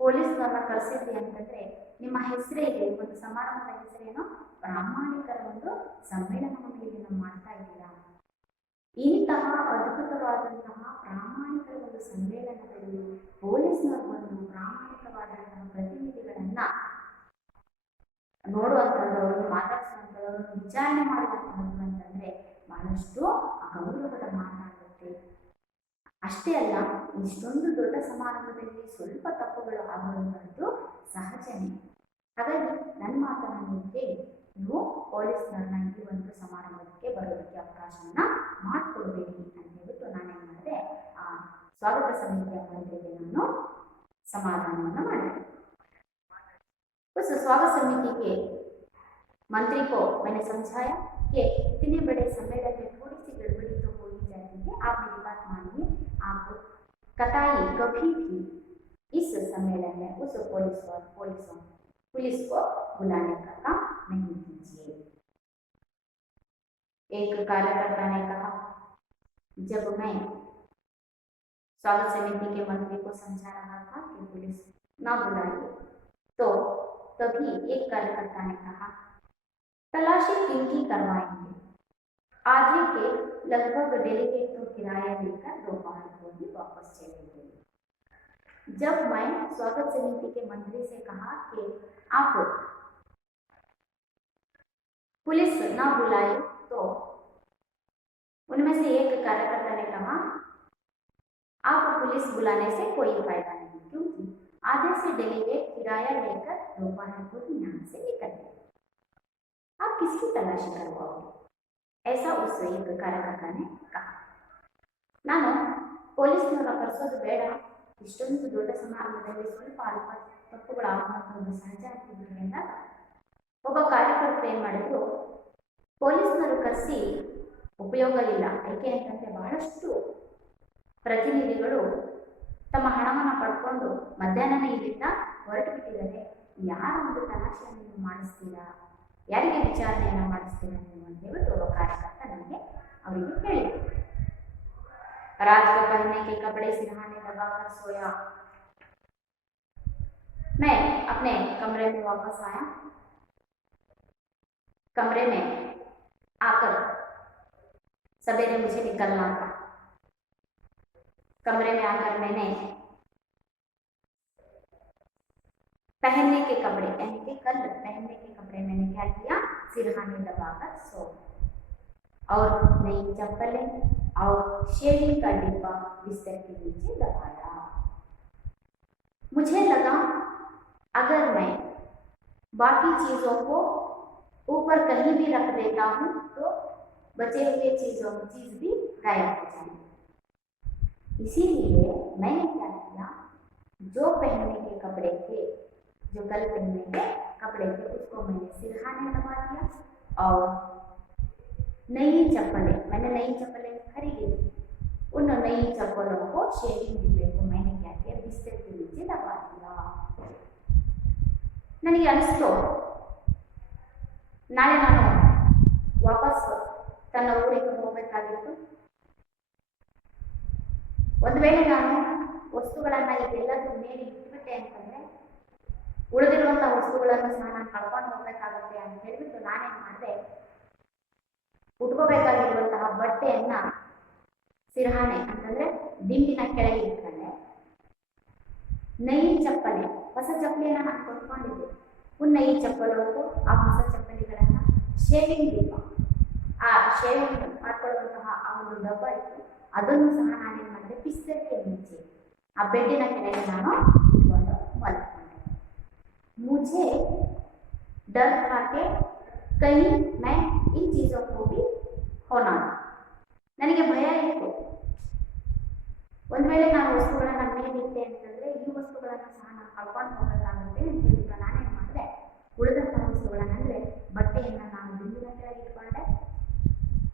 ಪೊಲೀಸ್ನವರನ್ನ ಕರೆಸಿದ್ರಿ ಅಂತಂದ್ರೆ ನಿಮ್ಮ ಹೆಸರೇ ಇದೆ, ಈ ಒಂದು ಸಮಾರಂಭದ ಹೆಸರೇನು, ಪ್ರಾಮಾಣಿಕರ ಒಂದು ಸಮ್ಮೇಳನವನ್ನು ಇಲ್ಲಿ ನಾವು ಮಾಡ್ತಾ ಇದ್ದೀರಾ, ಇಂತಹ ಅದ್ಭುತವಾದಂತಹ ಪ್ರಾಮಾಣಿಕರ ಒಂದು ಸಮ್ಮೇಳನದಲ್ಲಿ ಪೊಲೀಸ್ನವರು ಬಂದು ಪ್ರಾಮಾಣಿಕವಾದಂತಹ ಪ್ರತಿನಿಧಿಗಳನ್ನ ನೋಡುವಂಥದ್ದು, ಮಾತಾಡಿಸುವಂಥದ್ದು, ವಿಚಾರಣೆ ಮಾಡುವಂಥದ್ದು ಅಂತಂದ್ರೆ ಬಹಳಷ್ಟು ಅಗೌರವದ ಮಾತಾಗುತ್ತೆ। ಅಷ್ಟೇ ಅಲ್ಲ, ಇಷ್ಟೊಂದು ದೊಡ್ಡ ಸಮಾರಂಭದಲ್ಲಿ ಸ್ವಲ್ಪ ತಪ್ಪುಗಳು ಆಗುವಂಥದ್ದು ಸಹಜನೇ। ಹಾಗಾಗಿ ನನ್ನ ಮಾತನ್ನು ನೀವು ಕೇಳಿ, ನೀವು ಪೊಲೀಸ್ನವ್ರನ್ನ ಈ ಒಂದು ಸಮಾರಂಭಕ್ಕೆ ಬರೋದಕ್ಕೆ ಅವಕಾಶವನ್ನ ಮಾಡಿಕೊಡ್ಬೇಡಿ ಅಂತ ಹೇಳ್ಬಿಟ್ಟು ನಾನೇನು ಮಾಡಿದೆ, स्वागत समिति मंत्री के समाधान उस स्वागत समिति के मंत्री को मैंने समझाया कि इतने बड़े सम्मेलन में थोड़ी सी गड़बड़ी तो हो ही जाती है, आप मेरी बात मानिए, आप कतई कभी भी इस सम्मेलन में उस पुलिस को बुलाने का काम नहीं कीजिए। एक कार्यकर्ता ने कहा, जब मैं स्वागत समिति के मंत्री को समझा रहा था कि पुलिस ना बुलाइए, तो तभी एक कार्यकर्ता ने कहा, तलाशी किनकी करवाएंगे, आधे के लगभग डेलीगेट तो किराया लेकर दोपहर को ही वापस चले गए। जब मैं स्वागत समिति के मंत्री से कहा कि आप पुलिस ना बुलाए, तो उनमें से एक कार्यकर्ता ने कहा, आप पुलिस बुलाने से कोई फायदा नहीं, क्योंकि आधे से डेलीगेट किराया लेकर दोपहर को ही यहाँ से निकल गए, आप किसकी तलाशी करवाओगे, ऐसा उस एक कार्यकर्ता ने कहा। ನಾನು ಪೊಲೀಸ್ನವರ ಕರೆಸೋದು ಬೇಡ, ಇಷ್ಟೊಂದು ದೊಡ್ಡ ಸಮಾರಂಭದಲ್ಲಿ ಸ್ವಲ್ಪ ಅಲ್ಪ ತಪ್ಪುಗಳಾಗುವಂಥದ್ದು ಸಹಜ ಅಂತಿದ್ರು ಅಂದಾಗ ಒಬ್ಬ ಕಾರ್ಯಕರ್ತರು ಏನು ಮಾಡಿದ್ರು, ಪೊಲೀಸ್ನವರು ಕರೆಸಿ ಉಪಯೋಗ ಇಲ್ಲ, ಯಾಕೆ ಅಂತಂದರೆ ಬಹಳಷ್ಟು ಪ್ರತಿನಿಧಿಗಳು ತಮ್ಮ ಹಣವನ್ನು ಪಡ್ಕೊಂಡು ಮಧ್ಯಾಹ್ನನೇ ಇಲ್ಲಿಂದ ಹೊರಟು ಬಿಟ್ಟಿದ್ದಾರೆ, ಯಾರ ಒಂದು ತಲಾಶೆಯನ್ನು ನೀವು ಮಾಡಿಸ್ತೀರಾ, ಯಾರಿಗೆ ವಿಚಾರಣೆಯನ್ನು ಮಾಡಿಸ್ತೀರಾ ನೀವು ಅಂತ ಹೇಳ್ಬಿಟ್ಟು ಒಬ್ಬ ಕಾರ್ಯಕರ್ತ ನನಗೆ ಅವರಿಗೆ ಹೇಳಿದರು। रात को पहनने के कपड़े सिरहाने दबाकर सोया। मैं अपने कमरे में वापस आया। कमरे में आकर सवेरे मुझे निकलना था। कमरे में आकर मैंने पहनने के कपड़े, यानी कि कल पहनने के कपड़े मैंने क्या किया, सिरहाने दबाकर सो और नई चप्पलें और शेविंग का डिब्बा बिस्तर के नीचे दबाया। मुझे लगा अगर मैं बाकी चीजों को ऊपर कहीं भी रख देता हूँ तो बचे हुए चीज भी गायब हो जाएंगे। इसीलिए मैंने क्या किया, जो पहनने के कपड़े थे, जो कल पहनने के कपड़े थे, उसको मैंने सिरहाने दबा दिया और नई चप्पलें, मैंने नई चप्पलें खरीदी थी, उन नई चप्पलों को शेविंग डिब्बे को मैंने क्या किया, बिस्तर के नीचे दबा दिया। ನನಗೆ ಅನಿಸ್ತು ನಾಳೆ ನಾನು ವಾಪಸ್ ತನ್ನ ಊರಿಗೆ ಹೋಗಬೇಕಾಗಿತ್ತು. ಒಂದು ವೇಳೆ ನಾನು ವಸ್ತುಗಳನ್ನ ಇದೆಲ್ಲದೂ ಮೇಲೆ ಇಟ್ಬಿಟ್ಟೆ ಅಂತಂದ್ರೆ ಉಳಿದಿರುವಂತಹ ವಸ್ತುಗಳನ್ನು ಸಹ ನಾನು ಕಳ್ಕೊಂಡು ಹೋಗ್ಬೇಕಾಗುತ್ತೆ ಅಂತ ಹೇಳ್ಬಿಟ್ಟು ನಾನೇನ್ ಮಾಡಿದೆ, ಉಟ್ಕೋಬೇಕಾಗಿರುವಂತಹ ಬಟ್ಟೆಯನ್ನ ಸಿರಹಾನೆ ಅಂತಂದ್ರೆ ದಿಂಡಿನ ಕೆಳಗೆ ಇಟ್ಕೊಂಡೆ. ನೈ ಚಪ್ಪಲಿ, ಹೊಸ ಚಪ್ಪಲಿಯನ್ನ ನಾನು ಕೊಟ್ಕೊಂಡಿದ್ದೆ. ನೈ ಚಪ್ಪಲಕ್ಕೂ ಆ ಹೊಸ ಚಪ್ಪಲಿಗಳನ್ನ ಶೇವಿಂಗ್ ಡಿಬ್ಬ, ಆ ಶೇವಿಂಗ್ ಮಾಡ್ಕೊಳ್ಳುವಂತಹ ಆ ಒಂದು ಡಬ್ಬ ಇತ್ತು, ಅದನ್ನು ಸಹ ನಾನೇನ್ ಮಾಡಿದೆ, ಬಿಸ್ತರಿಗೆ नीचे ಆ ಬೆಡ್ಡಿನ ಕೆಳಗೆ ನಾನು ಇಟ್ಕೊಂಡು ಮಲ್ಕೊಂಡೆ. मुझे डर था कि कहीं मैं इन चीजों को भी होना, ನನಗೆ ಭಯ ಇತ್ತು, ಒಂದ್ ವೇಳೆ ನಾನು ವಸ್ತುಗಳನ್ನ ಮೇಲಿಟ್ಟೆ ಅಂತಂದ್ರೆ ಈ ವಸ್ತುಗಳನ್ನ ಸಹ ನಾನು ಕಳ್ಕೊಂಡು ಹೋಗಬೇಕಾಗುತ್ತೆ ಅಂತ ಹೇಳಿದ್ರೆ ನಾನೇನ್ ಮಾಡಿದೆ, ಉಳಿದಂತಹ ವಸ್ತುಗಳನ್ನ ಅಂದ್ರೆ ಬಟ್ಟೆಯನ್ನ ನಾನು ದಿಂಡಿನ ಕೆಳಗೆ ಇಟ್ಕೊಂಡೆ,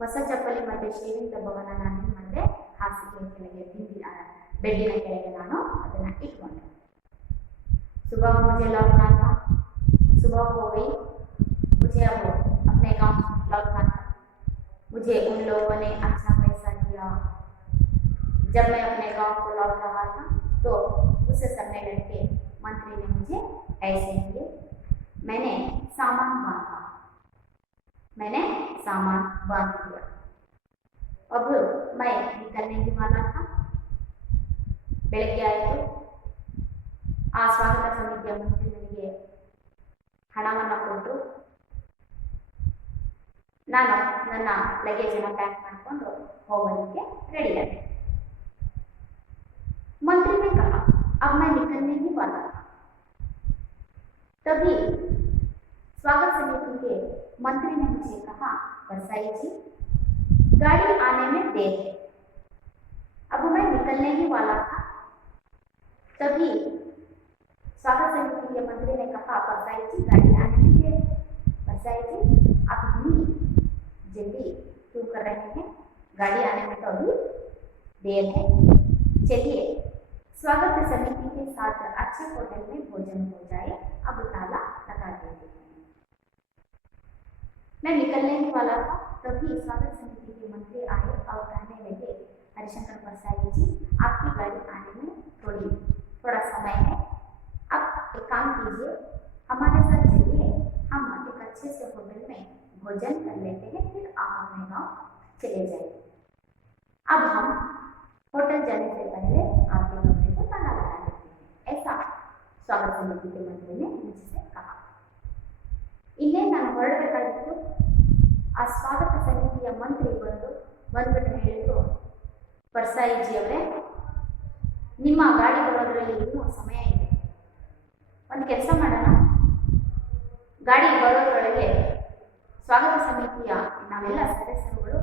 ಹೊಸ ಚಪ್ಪಲಿ ಮತ್ತೆ ಶೇವಿಂಗ್ ಡಬ್ಬವನ್ನ ನಾನು ಏನ್ ಮಾಡಿದೆ, ಹಾಸಿಗೆ ಕೆಳಗೆ ಬೆಡ್ಡಿನ ಕೆಳಗೆ ನಾನು ಅದನ್ನ ಇಟ್ಕೊಂಡೆ. सुबह मुझे लौटना था, सुबह हो गई, मुझे अब अपने गांव लौटना था। मुझे उन लोगों ने अच्छा पैसा दिया। जब मैं अपने गांव को लौट रहा था तो उस समय लड़के मंत्री ने मुझे ऐसे किए, मैंने सामान बांध दिया। अब मैं निकलने ही वाला था। ಬೆಳಗ್ಗೆ ಆಯಿತು, ಆ ಸ್ವಾಗತ ಸಮಿತಿಯ ಮಂತ್ರಿ ನನಗೆ ಹಣವನ್ನು ಕೊಟ್ಟು ನಾನು ನನ್ನ ಲಗೇಜ್ ಅನ್ನು ಪ್ಯಾಕ್ ಮಾಡಿಕೊಂಡು ಹೋಗೋದಕ್ಕೆ ರೆಡಿ ಆದೆ. मंत्री ने कहा अब मैं निकलने ही वाला था। तभी स्वागत समिति के मंत्री ने मुझे कहा, परसाई जी गाड़ी आने में देर है। अब मैं निकलने ही वाला था। तभी स्वागत समिति के मंत्री ने कहा, परसाई जी गाड़ी आने में देर है। परसाई जी आप इतनी जल्दी क्यों कर रहे हैं, गाड़ी आने में तो अभी देर है। चलिए स्वागत समिति के साथ अच्छे होटल में भोजन हो जाए, अब ताला लगा देते हैं। मैं निकलने ही वाला था, तभी स्वागत समिति के मंत्री आए और कहने लगे, हरिशंकर परसाई जी आपकी गाड़ी आने में थोड़ा समय है, अब एक काम कीजिए, हमारे साथ चलिए, हम एक अच्छे से होटल में भोजन कर लेते हैं, फिर आप अपने गाँव चले जाइए। अब हम होटल जाने से पहले आपके कमरे को ताला लगा देते हैं, ऐसा स्वागत समिति के मंत्री ने मुझसे कहा। ಇನ್ನೇ ನಾನು ಹೊರಡಬೇಕಾಗಿತ್ತು, ಆ ಸ್ವಾಗತ ಸಮಿತಿಯ ಮಂತ್ರಿ ಬಂದ್ಬಿಟ್ಟು ಹೇಳಿದ್ರು, ಪರ್ಸಾಯಿಜಿ ಅವರೇ ನಿಮ್ಮ ಗಾಡಿ ಬರೋದ್ರಲ್ಲಿ ಇನ್ನೂ ಸಮಯ ಇದೆ, ಒಂದು ಕೆಲಸ ಮಾಡೋಣ, ಗಾಡಿ ಬರೋದ್ರೊಳಗೆ ಸ್ವಾಗತ ಸಮಿತಿಯ ನಾವೆಲ್ಲ ಸದಸ್ಯರುಗಳು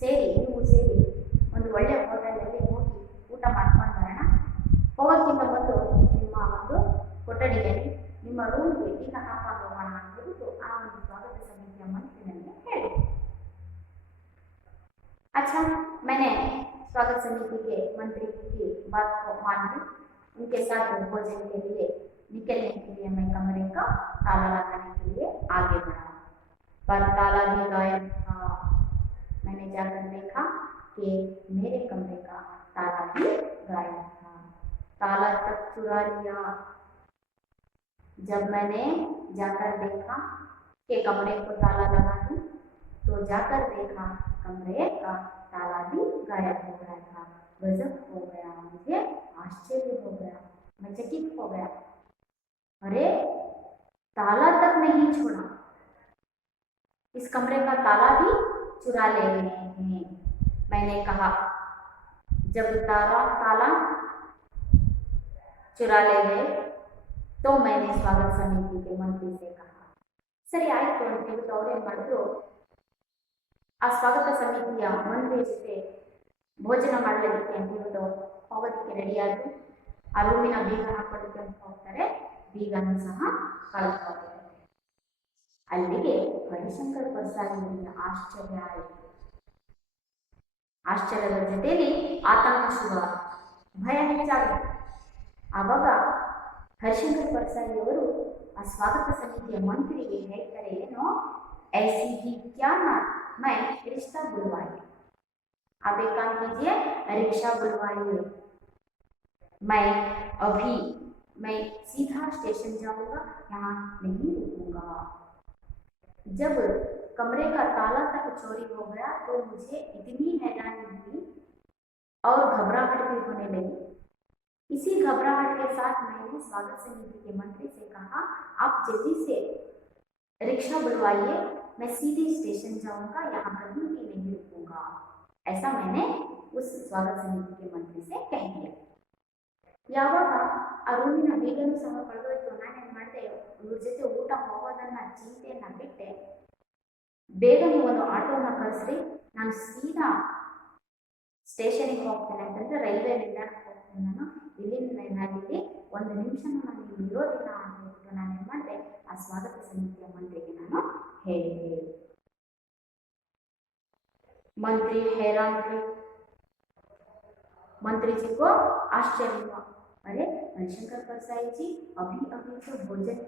ಸೇರಿ ಒಂದು ಒಳ್ಳೆ ಹೋಟೆಲಲ್ಲಿ ಹೋಗಿ ಊಟ ಮಾಡ್ಕೊಂಡು ಬರೋಣ, ಹೋಗೋಕ್ಕಿಂತ ಮೊದಲು ನಿಮ್ಮ ಒಂದು ಕೊಠಡಿಯಲ್ಲಿ ನಿಮ್ಮ ರೂಮ್ಗೆ ಈಗ ಹಾಕೊಂಡು ಹೋಗೋಣ ಅಂತ ಹೇಳ್ಬಿಟ್ಟು ಆ ಒಂದು ಸ್ವಾಗತ ಸಮಿತಿಯ ಮಂತ್ರಿ ನನಗೆ ಹೇಳಿದೆ। अच्छा मैंने स्वागत समिति के मंत्री की बात को मान ली, उनके साथ भोजन के लिए निकलने के लिए मैं कमरे का ताला लगाने के लिए आगे बढ़ा, पर ताला भी गायब था। मैंने जाकर देखा कि मेरे कमरे का ताला भी गायब था, ताला तक चुरा लिया। जब मैंने जाकर देखा कि कमरे को ताला लगा दूं, तो जाकर देखा कमरे का ताला भी गायब हो गया था। गजब हो गया, मुझे आश्चर्य हो गया, मैं चकित हो गया। अरे ताला तक नहीं छोड़ा, इस कमरे का ताला भी चुरा ले गए हैं। मैंने कहा, जब ताला चुरा ले गए तो मैंने स्वागत समिति के मंत्री से कहा, ಸರಿ ಆಯ್ತು ಅಂತ ಹೇಳ್ಬಿಟ್ಟು ಅವ್ರೇನ್ ಮಾಡಿದ್ರು, ಆ ಸ್ವಾಗತ ಸಮಿತಿಯ ಮಂತ್ರಿಯ ಜೊತೆ ಭೋಜನ ಮಾಡಲಿಕ್ಕೆ ಅಂತ ಹೇಳ್ಬಿಟ್ಟು ಹೋಗೋದಕ್ಕೆ ರೆಡಿಯಾದ್ರು. ಆ ರೂಮಿನ ಬೀಗ ಹಾಕೊಳ್ಳಿಕ್ಕೆ ಅಂತ ಹೋಗ್ತಾರೆ, ಬೀಗನೂ ಸಹ ಕಳ್ಕೊಳ್ತಾರೆ. ಅಲ್ಲಿಗೆ ಹರಿಶಂಕರ್ ಪ್ರಸಾದ್ಗೆ ಆಶ್ಚರ್ಯ ಆಯಿತು. ಆಶ್ಚರ್ಯದ ಜೊತೆಯಲ್ಲಿ ಆತಂಕ ಶುರುವಾಯಿತು, ಭಯ ಹೆಚ್ಚಾಗಿತ್ತು. ಆವಾಗ ಹರಿಶಂಕರ್ ಪ್ರಸಾದಿಯವರು ಆ ಸ್ವಾಗತ ಸಮಿತಿಯ ಮಂತ್ರಿಗೆ ಹೇಳ್ತಾರೆ, ಏನೋ ऐसी ही क्या ना मैं रिश्ता बुलवाइए, आप एक काम कीजिए, रिक्शा बुलवाइए, मैं सीधा स्टेशन जाऊंगा, यहाँ नहीं रुकूंगा। जब कमरे का ताला तक चोरी हो गया तो मुझे इतनी हैरानी हुई और घबराहट भी होने लगी। इसी घबराहट के साथ मैंने स्वागत समिति के मंत्री से कहा, आप जल्दी से रिक्शा बुलवाइए, मैं सीधे स्टेशन जाऊंगा, यहाँ कभी भी नहीं रुकूंगा। ऐसा मैंने उस स्वागत समिति के मंत्री से कह दिया। ಯಾವಾಗ ಆ ರೂಮಿನ ಬೀಗನೂ ಸಹ ಕಳೆದೋಯ್ತು, ನಾನೇನು ಮಾಡಿದೆ, ಇವ್ರ ಜೊತೆ ಊಟ ಹೋಗೋದನ್ನ ಚಿಂತೆಯನ್ನ ಬಿಟ್ಟೆ, ಬೇಗ ನೀವು ಒಂದು ಆಟೋನ ಕರೆಸ್ರಿ, ನಾನು ಸೀದಾ ಸ್ಟೇಷನ್ಗೆ ಹೋಗ್ತೇನೆ ಅಂತಂದ್ರೆ ರೈಲ್ವೆ ನಿಲ್ದಾಣಕ್ಕೆ ಹೋಗ್ತೇನೆ, ನಾನು ಇಲ್ಲಿಂದ ಏನಾಗಿದೆ 1 ನಿಮಿಷನೂ ನಾನು ಇಲ್ಲಿ ಇರೋದಿಲ್ಲ ಅಂತ ಹೇಳ್ಬಿಟ್ಟು ನಾನೇನು ಮಾಡಿದೆ, ಆ ಸ್ವಾಗತ ಸಮಿತಿಯ ಮಂತ್ರಿಗೆ ನಾನು ಹೇಳಿದೆ. मंत्री हैरान थे, मंत्री जी को आश्चर्य हुआ, अरे हरिशंकर प्रसाद जी अभी अभी तो भोजन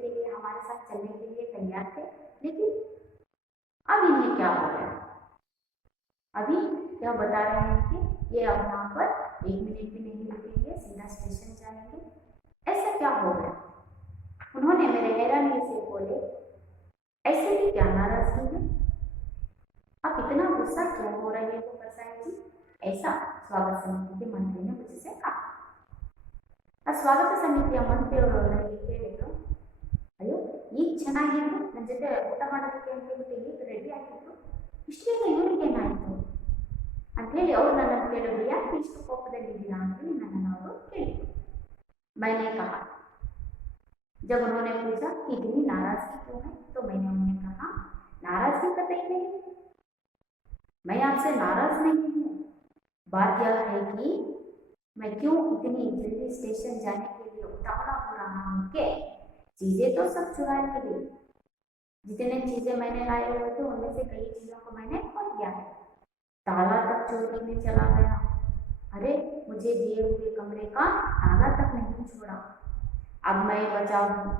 के लिए हमारे साथ चलने के लिए तैयार थे, लेकिन अब इन्हें क्या हो गया? अभी क्या बता रहे हैं कि ये अब यहाँ पर 1 मिनट भी नहीं रुकेंगे, सीधा स्टेशन जाएंगे, ऐसा क्या हो गया? उन्होंने मेरे हैरानी से बोले, ऐसे भी क्या नाराजगी है, आप इतना गुस्सा क्यों हो रहे हो प्रसाद जी? ऐसा स्वागत समिति के मंत्री ने मुझसे कहा। स्वागत ಸಮಿತಿಯ ಮಂತ್ರಿಯವರು ನನಗೆ ಕೇಳಿದ್ರು, ಅಯ್ಯೋ ಈಗ ಚೆನ್ನಾಗಿದ್ರು, ನನ್ನ ಜೊತೆ ಊಟ ಮಾಡೋದಕ್ಕೆ ಅಂತ ಹೇಳ್ಬಿಟ್ಟು ಈಗ ರೆಡಿ ಆಗಿದ್ರು, ಇಷ್ಟೇನ ಇವರಿಗೇನಾಯಿತು ಅಂತ ಹೇಳಿ ಅವ್ರು ನನ್ನನ್ನು ಕೇಳಿದ್ರು, ಯಾಕೆ ಇಷ್ಟು ಕೋಪದಲ್ಲಿದ್ದೀರಾ ಅಂತೇಳಿ ನನ್ನನ್ನು ಅವರು ಕೇಳಿದ್ರು. मैंने कहा, जब उन्होंने पूछा कि इतनी नाराजगी क्यों है, तो मैंने उन्हें कहा, नाराजगी कतई नहीं, मैं आपसे नाराज नहीं हूँ, बात यह है कि मैं क्यों इतनी जल्दी स्टेशन जाने के लिए उतावला हो रहा हूँ कि चीजें तो सब चुरा ली गई, जितने चीजें मैंने लाए हुए थे उनमें से कई चीजों को मैंने खो दिया है, ताला तक चोरी में चला गया, अरे मुझे दिए हुए कमरे का ताला तक नहीं छोड़ा, अब मैं बचा हूँ,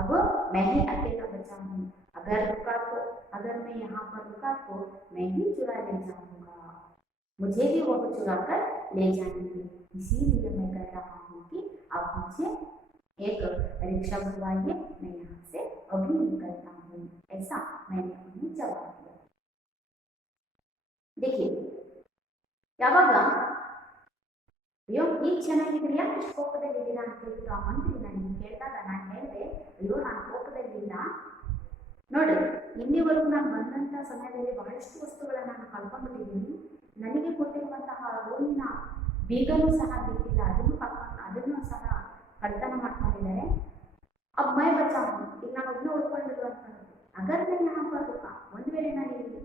अब मैं ही अकेला बचा हूँ, अगर मैं यहाँ पर रुका तो मैं ही चुरा ले जाऊंगा, मुझे भी वो चुरा कर ले जाएंगे, इसीलिए मैं कह रहा हूँ कि आप मुझे एक रिक्शा बुलवाइए, मैं यहाँ से अभी निकलता हूँ, ऐसा मैंने उन्हें जवाब दिया। देखिए, ಯಾವಾಗ ಅಯ್ಯೋ ಈಗ ಚೆನ್ನಾಗಿದ್ರೆ ಯಾಕೆ ಇಷ್ಟು ಕೋಪದಲ್ಲಿದ್ದೀರಾ ಅಂತ ಹೇಳ್ಬಿಟ್ಟು ಆ ಮಂತ್ರಿ ನನಗೆ ಕೇಳಿದಾಗ ನಾನು ಹೇಳಿದೆ, ಅಯ್ಯೋ ನಾನು ಕೋಪದಲ್ಲಿಲ್ಲ, ನೋಡ್ರಿ ಇಲ್ಲಿವರೆಗೂ ನಾನು ಬಂದಂಥ ಸಮಯದಲ್ಲಿ ಬಹಳಷ್ಟು ವಸ್ತುಗಳನ್ನು ನಾನು ಕಳ್ಕೊಂಡ್ಬಿಟ್ಟಿದ್ದೀನಿ, ನನಗೆ ಕೊಟ್ಟಿರುವಂತಹ ರೂಮಿನ ಬೀಗನೂ ಸಹ ಬಿಟ್ಟಿಲ್ಲ, ಅದನ್ನು ಸಹ ಕಳ್ತನ ಮಾಡ್ಕೊಂಡಿದ್ದಾರೆ, अब मैं बचा हूँ, ಈಗ ನಾನು ಒಬ್ಬನೇ ಉಳ್ಕೊಂಡಿರು ಅಂತ ಅಗರ್ मैं यहाँ पर रुका, ಒಂದು ವೇಳೆ ನಾನು ಇಲ್ಲಿ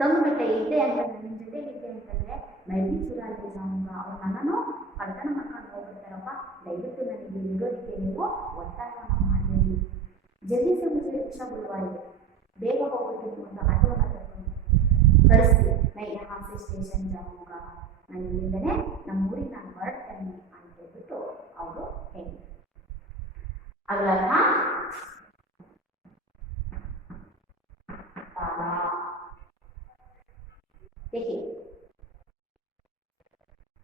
ತಂದುಬಿಟ್ಟೆ ಇದ್ದೆ ಅಂತ ನನ್ನ ಜೊತೆ ಇದ್ದೆ ಅಂತಂದ್ರೆ मैं भी चुरा ले जाऊंगा, ಅವ್ರು ನನ್ನನ್ನು ಕಳ್ತನ ಮಾಡ್ಕೊಂಡು ಹೋಗ್ಬಿಡ್ತಾರಪ್ಪ, ದಯವಿಟ್ಟು ನನಗೆ ಇರೋದಕ್ಕೆ ನೀವು ಒತ್ತಾಯವನ್ನು ಮಾಡಬೇಡಿ, ಜಲ್ದಿ से मुझे रिक्शा बुलवाइए, ಬೇಗ ಹೋಗ್ಬಿಟ್ಟು ಒಂದು ಆಟೋನ ತಗೊಂಡು ಕಳಿಸಿ, मैं यहाँ से स्टेशन जाऊंगा, ನಾನು ಇಲ್ಲಿಂದನೇ ನಮ್ಮೂರಿಗೆ ನಾನು ಹೊರಡ್ತೇನೆ ಅಂತ ಹೇಳ್ಬಿಟ್ಟು ಅವರು ಹೇಳಿದ್ರು. अगला था ताला। देखिए,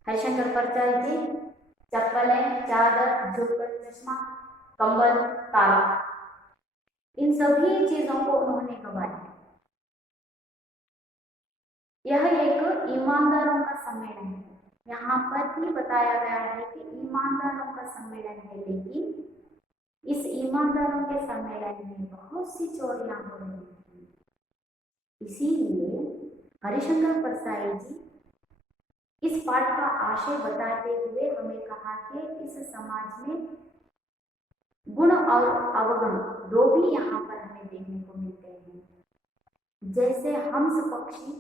हरिशंकर प्रसाद जी चप्पलें, चादर, झोपड़, चश्मा, कंबल, ताला, इन सभी चीजों को उन्होंने गवा दिया। यह एक ईमानदारों का सम्मेलन है। यहाँ पर ही बताया गया है कि ईमानदारों का सम्मेलन है, लेकिन इस ईमानदारों के सम्मेलन में बहुत सी चोरियां हो रही थी। इसीलिए हरिशंकर परसाई जी इस पाठ का आशय बताते हुए हमें कहा कि इस समाज में गुण और अवगुण दो भी यहाँ पर हमें देखने को मिलते हैं। जैसे हंस पक्षी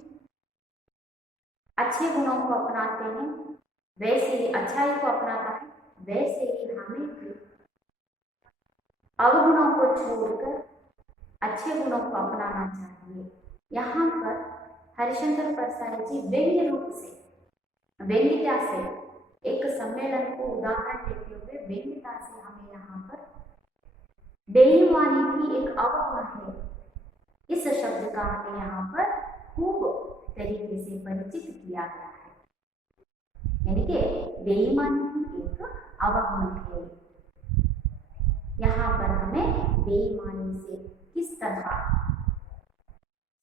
अच्छे गुणों को अपनाते हैं, वैसे ही अच्छाई को अपनाता है, वैसे ही हमें भी अवगुणों को छोड़कर अच्छे गुणों को अपनाना चाहिए। यहाँ पर हरिशंकर परसाई जी व्यंग्य रूप से, व्यंग्यता से एक सम्मेलन को उदाहरण देते हुए व्यंग्यता से हमें यहाँ पर बेईमानी भी एक अवगुण है, इस शब्द का हमें यहाँ पर खूब तरीके से परिचित किया गया है। यानी कि बेईमानी भी एक अवगुण है। यहाँ पर हमें बेईमानी से किस तरह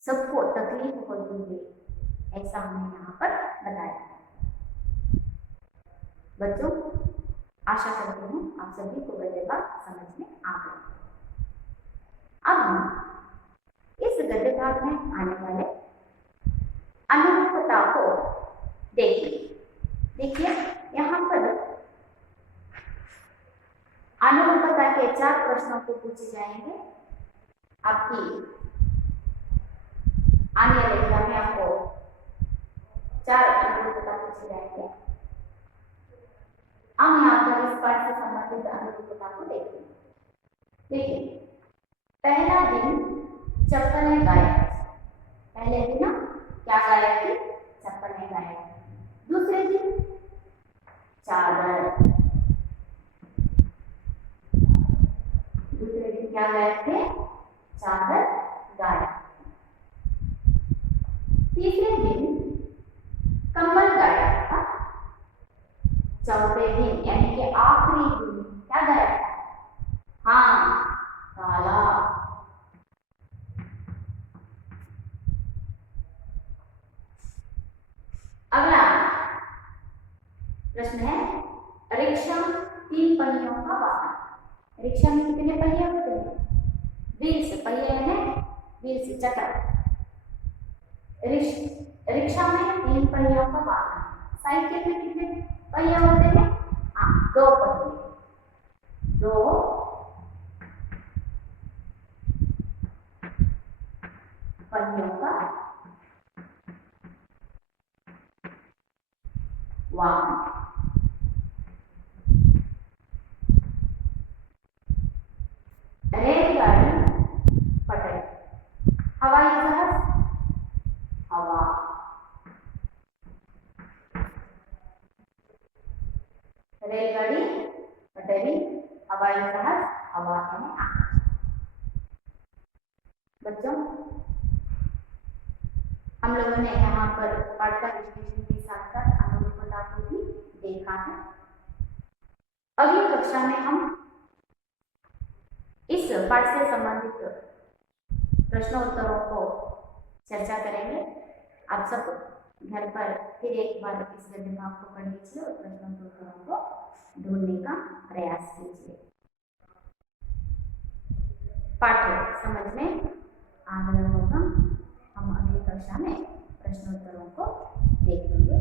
सबको तकलीफ होती है, ऐसा हमें यहाँ पर बताया है। बच्चों, आशा करती हूँ आप सभी को गद्य भाग समझ में आ गया। अब हम इस गद्य भाग में आने वाले अनुरूपता को देखिए। देखिए यहाँ पर अनुरूपता के 4 प्रश्नों को पूछे जाएंगे। आपकी आने वाले एग्जाम में आपको 4 अनुरूपता पूछे जाएंगे। हम यहाँ पर इस पाठ से संबंधित अनुरूपता को देखेंगे। देखिए, पहला दिन चप्पलें गायब। पहले दिन ना क्या गायब थी? चप्पलें गायब। दूसरे दिन चादर। दूसरे दिन क्या गायब थे? चादर गायब। तीसरे दिन कंबल गायब था। चौथे दिन यानी कि आखिरी दिन क्या गायब था? हाँ, ताला। अगला प्रश्न है, रिक्शा 3 पहियों का वाहन। रिक्शा में कितने पहिए होते हैं? व्हील्स, पहिए हैं व्हील्स, चक्र। रिक्शा में 3 पहियों का वाहन। साइकिल में कितने पहिए होते हैं? हाँ, 2 पहिए। 2 पहियों का वाहन। रेलगाड़ी पटरी। हवाई जहाज हवा। रेलगाड़ी पटरी, हवाई जहाज हवा में आकाश। बच्चों, हम लोगों ने यहाँ पर पाठ का विश्लेषण के साथ साथ अनुरूपता को भी देखा है। अगली कक्षा में हम इस पाठ से संबंधित प्रश्नोत्तरों को चर्चा करेंगे। आप सब घर पर फिर एक बार इस गद्य भाग को पढ़ लीजिए और प्रश्नोत्तरों को ढूंढने का प्रयास कीजिए। पाठ समझ में आ गया होगा। हम अगली कक्षा में प्रश्नोत्तरों को देखेंगे।